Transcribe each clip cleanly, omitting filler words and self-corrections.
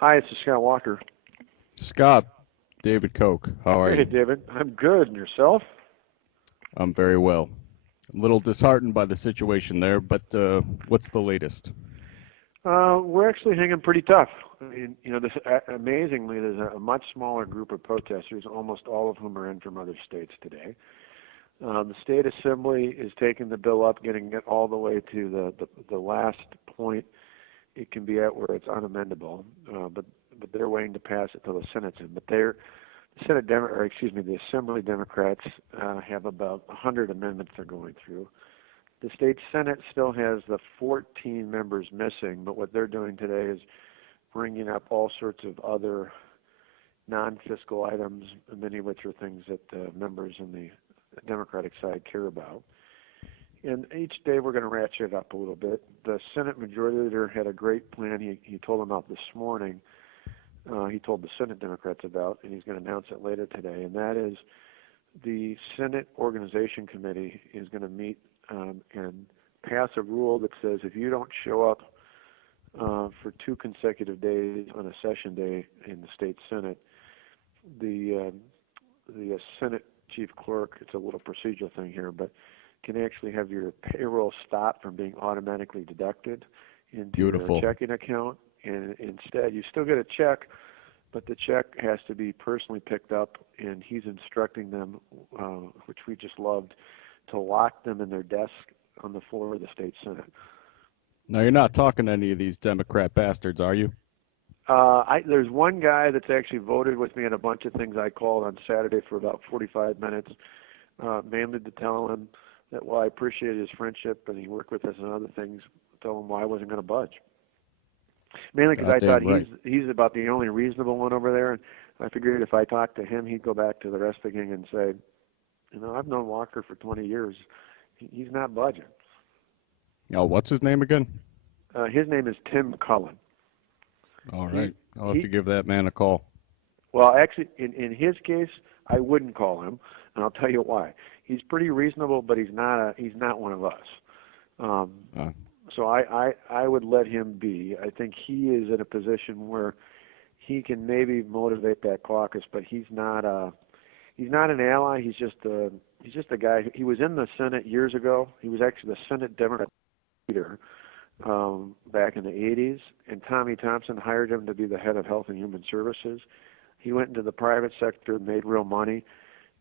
Hi, this is Scott Walker. Scott, David Koch, how are Hey, you? David. I'm good. And yourself? I'm very well. A little disheartened by the situation there, but what's the latest? We're actually hanging pretty tough. I mean, amazingly, there's a much smaller group of protesters, almost all of whom are in from other states today. The state assembly is taking the bill up, getting it all the way to the last point it can be at where it's unamendable. But they're waiting to pass it till the Senate's in. But the Assembly Democrats have about 100 amendments they're going through. The state Senate still has the 14 members missing, but what they're doing today is bringing up all sorts of other non-fiscal items, many of which are things that members in the Democratic side care about. And each day we're going to ratchet it up a little bit. The Senate Majority Leader had a great plan he told them about this morning. He told the Senate Democrats about, and he's going to announce it later today, and that is the Senate Organization Committee is going to meet and pass a rule that says if you don't show up for 2 consecutive days on a session day in the state Senate, the Senate Chief Clerk, it's a little procedural thing here, but can actually have your payroll stopped from being automatically deducted into your Beautiful. checking account, and instead you still get a check, but the check has to be personally picked up, and he's instructing them, which we just loved, to lock them in their desk on the floor of the state Senate. Now, you're not talking to any of these Democrat bastards, are you? There's one guy that's actually voted with me on a bunch of things I called on Saturday for about 45 minutes, mainly to tell him that while I appreciated his friendship and he worked with us on other things, tell him why I wasn't going to budge. Mainly because I thought Goddamn right. he's about the only reasonable one over there, and I figured if I talked to him, he'd go back to the rest of the gang and say, I've known Walker for 20 years. He's not budging. Oh, what's his name again? His name is Tim Cullen. All He right. I'll have he. to give that man a call. Well, actually, in his case, I wouldn't call him, and I'll tell you why. He's pretty reasonable, but he's not one of us. Um, Uh, so I would let him be. I think he is in a position where he can maybe motivate that caucus, but he's not an ally. He's just a guy. He was in the Senate years ago. He was actually the Senate Democrat leader back in the 80s, and Tommy Thompson hired him to be the head of Health and Human Services. He went into the private sector, made real money,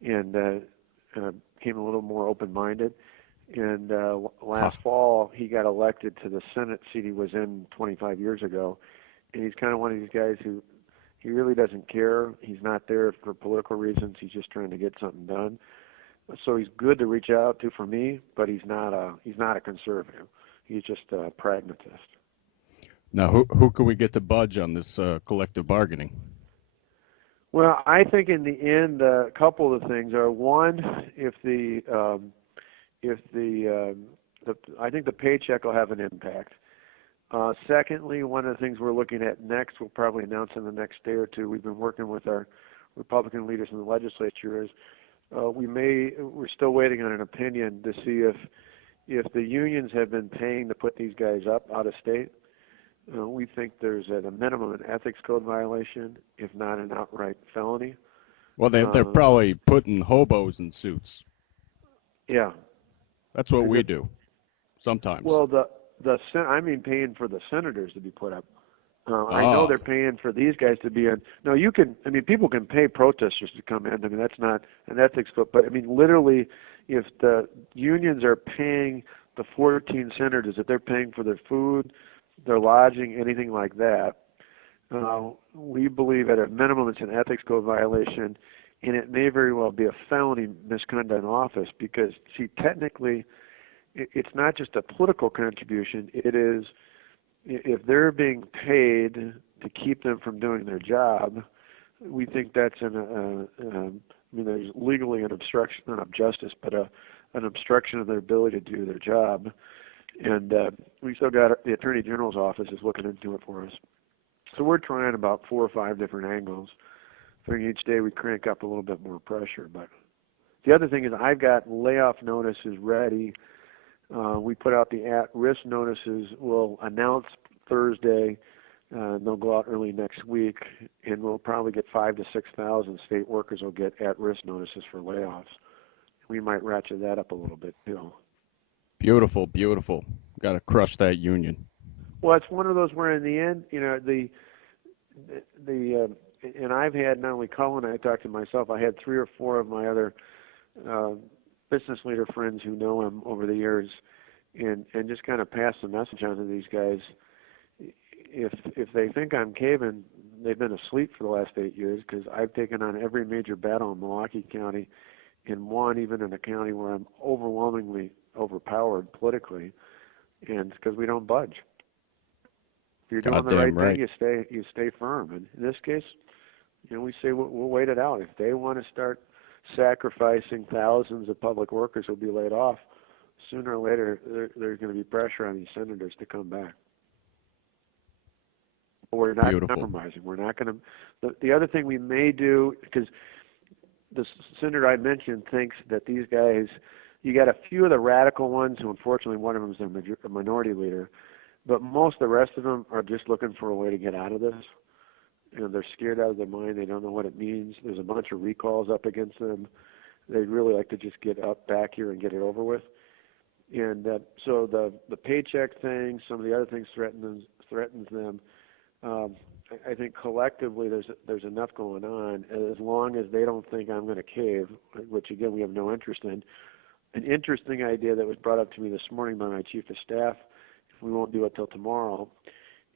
and became a little more open-minded. And huh. last fall, he got elected to the Senate seat he was in 25 years ago. And he's kind of one of these guys who he really doesn't care. He's not there for political reasons. He's just trying to get something done. So he's good to reach out to for me, but he's not a conservative. He's just a pragmatist. Now, who can we get to budge on this collective bargaining? Well, I think in the end, a couple of the things are one, if I think the paycheck will have an impact. Secondly, one of the things we're looking at next, we'll probably announce in the next day or two. We've been working with our Republican leaders in the legislature. Is we're still waiting on an opinion to see if the unions have been paying to put these guys up out of state. We think there's at a minimum an ethics code violation, if not an outright felony. Well, they're Uh, probably putting hobos in suits. yeah, That's what because we do sometimes. well, I mean, paying for the senators to be put up. I know Ah, they're paying for these guys to be in. No, you can. I mean, people can pay protesters to come in. I mean, that's not an ethics code. But I mean, literally, if the unions are paying the 14 senators, if they're paying for their food, their lodging, anything like that, we believe at a minimum it's an ethics code violation, and it may very well be a felony misconduct in office because, see, technically, it's not just a political contribution. It is if they're being paid to keep them from doing their job, we think that's I mean, there's legally an obstruction, not of justice, but an obstruction of their ability to do their job. And we still got the Attorney General's office is looking into it for us. So we're trying about 4 or 5 different angles. I think each day we crank up a little bit more pressure. But the other thing is I've got layoff notices ready. We put out the at-risk notices. We'll announce Thursday They'll go out early next week, and we'll probably get 5,000 to 6,000 state workers will get at-risk notices for layoffs. We might ratchet that up a little bit too. Beautiful, beautiful. Got to crush that union. Well, it's one of those where in the end, and I've had not only Cullen, I talked to myself, I had 3 or 4 of my other uh, business leader friends who know him over the years, and just kind of pass the message on to these guys. If they think I'm caving, they've been asleep for the last 8 years, because I've taken on every major battle in Milwaukee County, and won even in a county where I'm overwhelmingly overpowered politically, and it's because we don't budge. If you're doing the right Goddamn thing, you stay firm. And in this case, we say we'll wait it out. If they want to start sacrificing thousands of public workers who'll be laid off, sooner or later there's going to be pressure on these senators to come back. We're not compromising. We're not going to. The other thing we may do, because the senator I mentioned thinks that these guys, you got a few of the radical ones who, unfortunately, one of them is a minority leader, but most of the rest of them are just looking for a way to get out of this. They're scared out of their mind. They don't know what it means. There's a bunch of recalls up against them. They'd really like to just get up back here and get it over with. And so the paycheck thing, some of the other things threatens them. I think collectively there's enough going on, as long as they don't think I'm going to cave, which again we have no interest in. An interesting idea that was brought up to me this morning by my chief of staff, if we won't do it till tomorrow,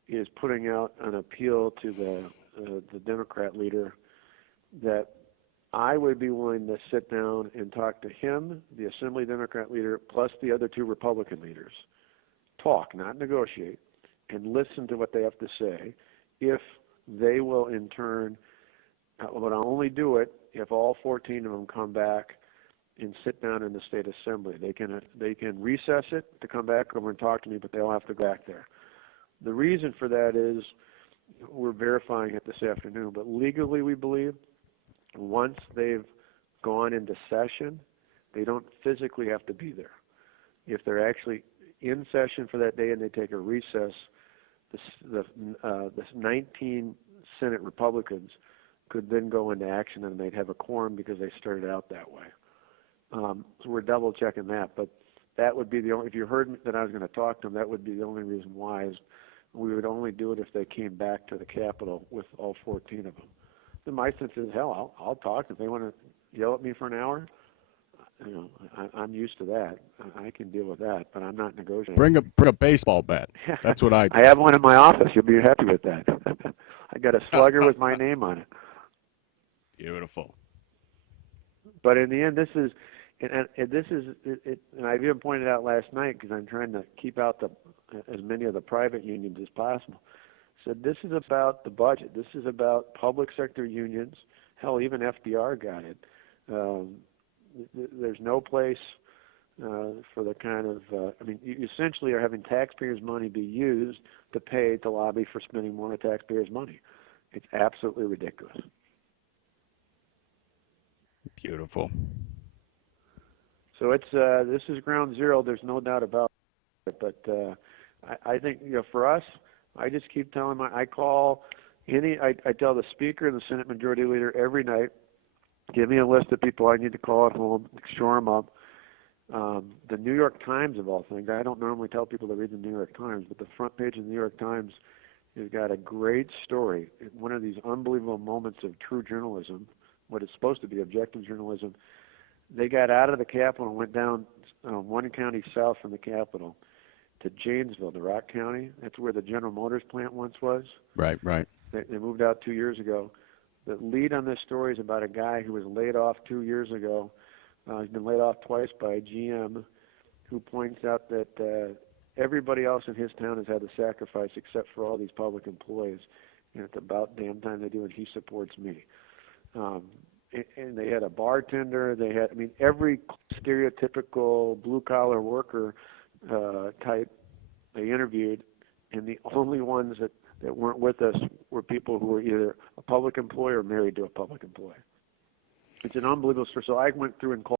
is putting out an appeal to the Democrat leader that I would be willing to sit down and talk to him, the Assembly Democrat leader, plus the other 2 Republican leaders. Talk, not negotiate, and listen to what they have to say. If they will in turn, but I'll only do it if all 14 of them come back and sit down in the state assembly. They can recess it to come back over and talk to me, but they'll have to go back there. The reason for that is we're verifying it this afternoon, but legally we believe once they've gone into session, they don't physically have to be there. If they're actually in session for that day and they take a recess, the 19 Senate Republicans could then go into action and they'd have a quorum because they started out that way. So we're double checking that, but that would be the only, if you heard that I was going to talk to them, that would be the only reason why, is we would only do it if they came back to the Capitol with all 14 of them. Then my sense is, hell, I'll talk. If they want to yell at me for an hour, I'm used to that. I can deal with that, but I'm not negotiating. Bring a baseball bat. That's what I do. I have one in my office. You'll be happy with that. I got a slugger with my name on it. Beautiful. But in the end, this is, and I even pointed out last night, because I'm trying to keep out as many of the private unions as possible. Said this is about the budget. This is about public sector unions. Hell, even FDR got it. There's no place for the kind of, you essentially are having taxpayers' money be used to lobby for spending more of taxpayers' money. It's absolutely ridiculous. Beautiful. So this is ground zero. There's no doubt about it. But I think for us, I just keep telling I tell the Speaker and the Senate Majority Leader every night, give me a list of people I need to call at home, shore them up. The New York Times, of all things, I don't normally tell people to read the New York Times, but the front page of the New York Times has got a great story. One of these unbelievable moments of true journalism, what is supposed to be objective journalism. They got out of the Capitol and went down one county south from the Capitol to Janesville, the Rock County. That's where the General Motors plant once was. Right. They moved out 2 years ago. The lead on this story is about a guy who was laid off 2 years ago. He's been laid off twice by GM, who points out that everybody else in his town has had to sacrifice except for all these public employees. It's about damn time they do, and he supports me. And they had a bartender. They had, every stereotypical blue-collar worker type they interviewed, and the only ones that weren't with us were people who were either a public employee or married to a public employee. It's an unbelievable story. So I went through and called